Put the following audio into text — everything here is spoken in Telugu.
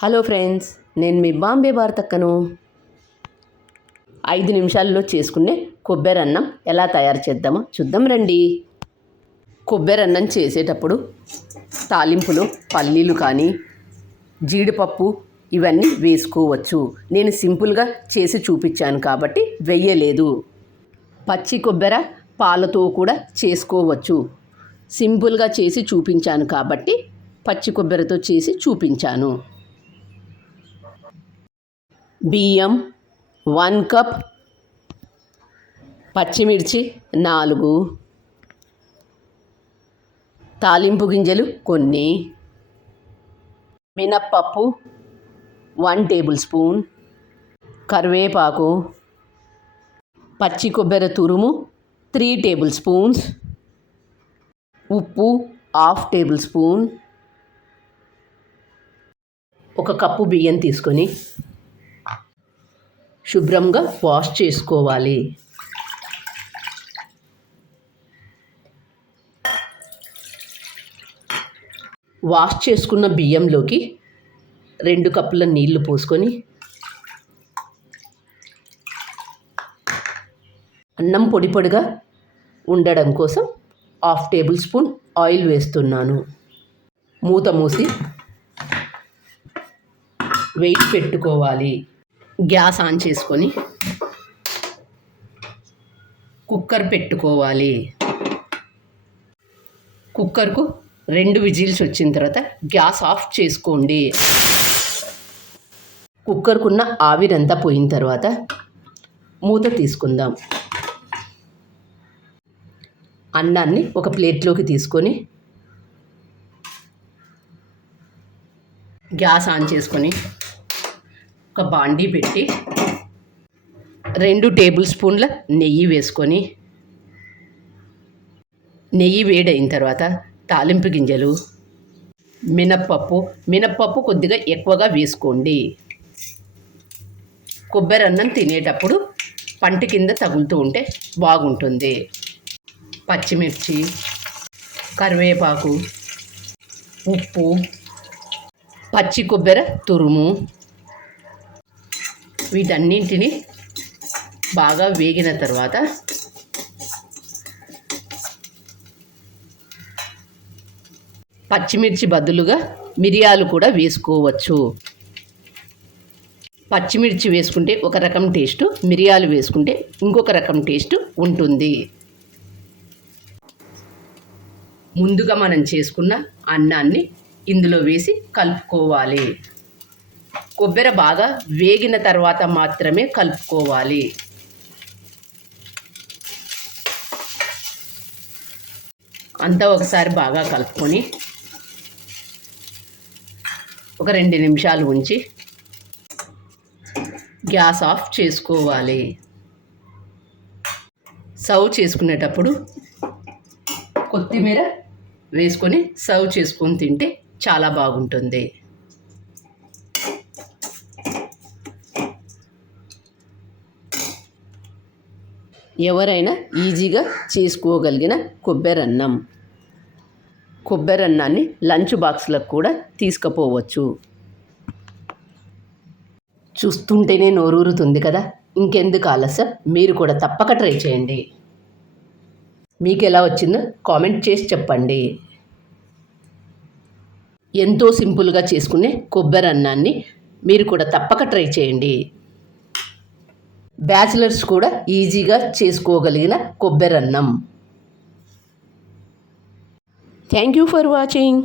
హలో ఫ్రెండ్స్, నేను మీ బాంబే భారతక్కను. 5 నిమిషాల్లో చేసుకునే కొబ్బరి అన్నం ఎలా తయారు చేద్దామో చూద్దాం రండి. కొబ్బరి అన్నం చేసేటప్పుడు తాలింపులో పల్లీలు కానీ జీడిపప్పు ఇవన్నీ వేసుకోవచ్చు. నేను సింపుల్గా చేసి చూపించాను కాబట్టి వెయ్యలేదు. పచ్చి కొబ్బరి పాలతో కూడా చేసుకోవచ్చు. సింపుల్గా చేసి చూపించాను కాబట్టి పచ్చి కొబ్బరితో చేసి చూపించాను. బియ్యం 1 కప్, పచ్చిమిర్చి 4, తాలింపు గింజలు కొన్ని, మినప్పప్పు 1 టేబుల్ స్పూన్, కరివేపాకు, పచ్చి కొబ్బరి తురుము 3 టేబుల్ స్పూన్స్, ఉప్పు 1/2 టేబుల్ స్పూన్. 1 కప్పు బియ్యం తీసుకొని శుభ్రంగా వాష్ చేసుకోవాలి. వాష్ చేసుకున్న బియ్యంలోకి 2 కప్పుల నీళ్లు పోసుకొని అన్నం పొడి పొడిగా ఉండడం కోసం 1/2 టేబుల్ స్పూన్ ఆయిల్ వేస్తున్నాను. మూత మూసి వెయిట్ పెట్టుకోవాలి. గ్యాస్ ఆన్ చేసుకొని కుక్కర్ పెట్టుకోవాలి. కుక్కర్కు 2 విజిల్స్ వచ్చిన తర్వాత గ్యాస్ ఆఫ్ చేసుకోండి. కుక్కర్కున్న ఆవిరంతా పోయిన తర్వాత మూత తీసుకుందాం. అన్నాన్ని ఒక ప్లేట్లోకి తీసుకొని గ్యాస్ ఆన్ చేసుకొని ఒక బాండీ పెట్టి 2 టేబుల్ స్పూన్ల నెయ్యి వేసుకొని, నెయ్యి వేడైన తర్వాత తాలింపు గింజలు, మినప్పప్పు కొద్దిగా ఎక్కువగా వేసుకోండి. కొబ్బరి అన్నం తినేటప్పుడు పంట కింద తగులుతూ ఉంటే బాగుంటుంది. పచ్చిమిర్చి, కరివేపాకు, ఉప్పు, పచ్చి కొబ్బరి తురుము వీటన్నింటినీ బాగా వేగిన తర్వాత పచ్చిమిర్చి బదులుగా మిరియాలు కూడా వేసుకోవచ్చు. పచ్చిమిర్చి వేసుకుంటే ఒక రకం టేస్ట్, మిరియాలు వేసుకుంటే ఇంకొక రకం టేస్ట్ ఉంటుంది. ముందుగా మనం చేసుకున్న అన్నాన్ని ఇందులో వేసి కలుపుకోవాలి. కొబ్బరి బాగా వేగిన తర్వాత మాత్రమే కలుపుకోవాలి. అంతా ఒకసారి బాగా కలుపుకొని ఒక 2 నిమిషాలు ఉంచి గ్యాస్ ఆఫ్ చేసుకోవాలి. సర్వ్ చేసుకునేటప్పుడు కొత్తిమీర వేసుకొని సర్వ్ చేసుకొని తింటే చాలా బాగుంటుంది. ఎవరైనా ఈజీగా చేసుకోగలిగిన కొబ్బరి అన్నాన్ని లంచ్ బాక్స్లకు కూడా తీసుకుపోవచ్చు. చూస్తుంటేనే నోరూరుతుంది కదా. ఇంకెందుకు ఆలస్యం, మీరు కూడా తప్పక ట్రై చేయండి. మీకు ఎలా వచ్చిందో కామెంట్ చేసి చెప్పండి. ఎంతో సింపుల్గా చేసుకునే కొబ్బరి అన్నాన్ని మీరు కూడా తప్పక ట్రై చేయండి. బ్యాచిలర్స్ కూడా ఈజీగా చేసుకోగలిగిన కొబ్బరి అన్నం. Thank you for watching.